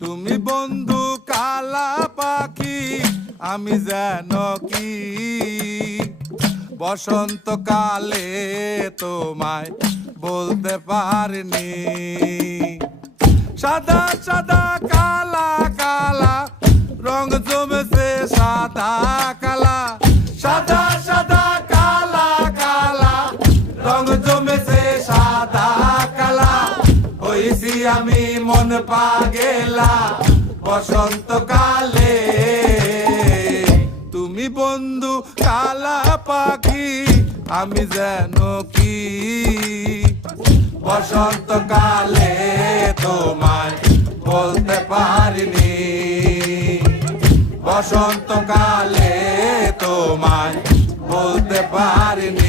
তুমি বন্ধু কালা পাখি, আমি যেন কি বসন্তকালে তোমায় বলতে পারিনি। সাদা সাদা কালা কালা রং জমেছে সাদা কালা, সাদা সাদা কালা কালা রং জমেছে সাদা কালা। হইছি আমি মন পাগেলা বসন্তকালে। তুমি বন্ধু কালা পাখি, আমি যেন কি বসন্তকালে তোমায় বলতে পারিনি। বসন্তকালে তোমায় বলতে পারিনি।